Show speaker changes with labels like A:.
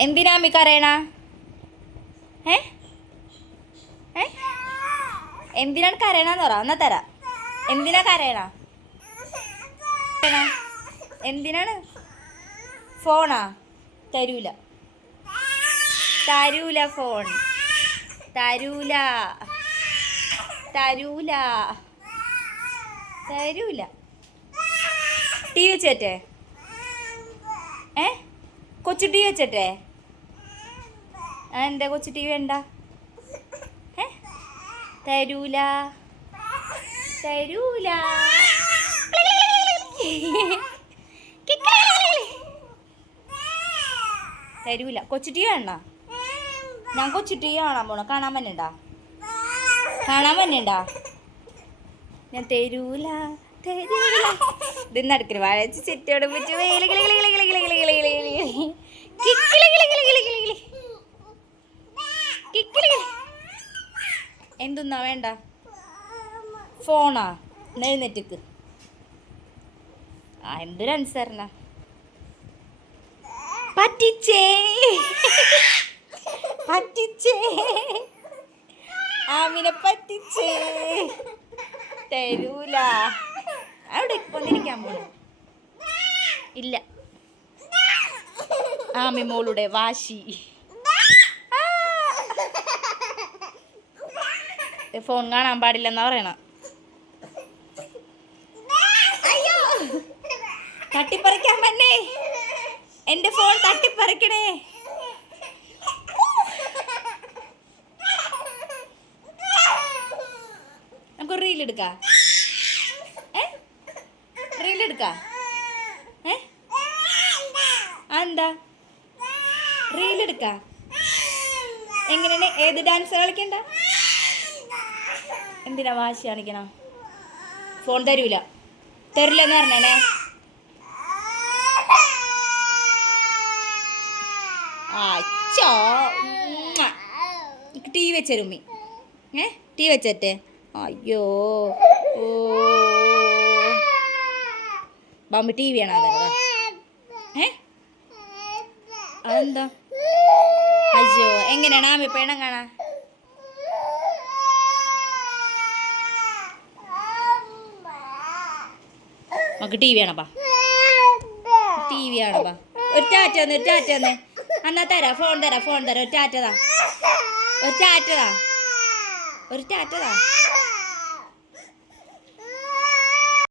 A: എന്തിനാ അമ്മി കരയണ? ഏ? ഏ? എന്തിനാണ് കരയണെന്ന് പറ എന്നാ തരാ. എന്തിനാ കരയണ? എന്തിനാണ്? ഫോണാ? തരൂല. തരൂല ഫോൺ. തരൂല. തരൂല. തരൂല. ടി വി വെച്ചേ ഏ? കൊച്ചു ടി വി വെച്ചട്ടെ? എന്താ കൊച്ചു ടി വി വേണ്ട തരൂല. തരൂല. തരൂല. കൊച്ചു ടി വി വേണ്ട ഞാൻ കൊച്ചു ടി വി കാണാൻ പോണോ. കാണാൻ പറ്റണ്ട കാണാൻ പറ്റണ്ട ഞാൻ തരൂല. തരൂല ഇത് നടക്കൽ വഴച്ച്. എന്തുന്നാ വേണ്ട ഫോണാ നെഴുന്നേറ്റക്ക് ആ എന്തൊരു അനുസരണ പറ്റിച്ചേ പറ്റിച്ചേ ആമിനെ പറ്റിച്ചേ തരൂല അവിടെ വന്നിരിക്കാൻ പോണു. ഇല്ല. ആമി മോളുടെ വാശി. ഫോൺ കാണാൻ പാടില്ലെന്നാ പറയണ. തട്ടിപ്പറിക്കാൻ പറ്റേ എന്റെ ഫോൺ തട്ടിപ്പറിക്കണേ. നമുക്ക് റീൽ എടുക്കാം. എടുക്കാം? എന്താ? റീൽ എടുക്ക? എങ്ങനെയാണ്? ഏത് ഡാൻസ് കളിക്കണ്ട? എന്തിനാ വാശി കാണിക്കണ? ഫോൺ തരൂല. തരില്ലെന്ന് പറഞ്ഞേ അച്ചോ ടി വെച്ചരുമ്മി ഏ? ടി വെച്ചേ അയ്യോ ഓ. ബാമ്പ് ടി വി ആണോ അതല്ല ഏ? അതെന്താ? അയ്യോ എങ്ങനെയാണ് ആമി പേണം കാണാ? നമുക്ക് ടി വി ആണപ്പാ ടി വി ആണപ്പാ ഒരു ടാറ്റ തന്നെ ഒരു ടാറ്റ തന്നെ. എന്നാ തരാ ഫോൺ തരാ ഫോൺ തരാ. ഒരു ടാറ്റതാ ഒരു ടാറ്റതാ ഒരു ടാറ്റതാ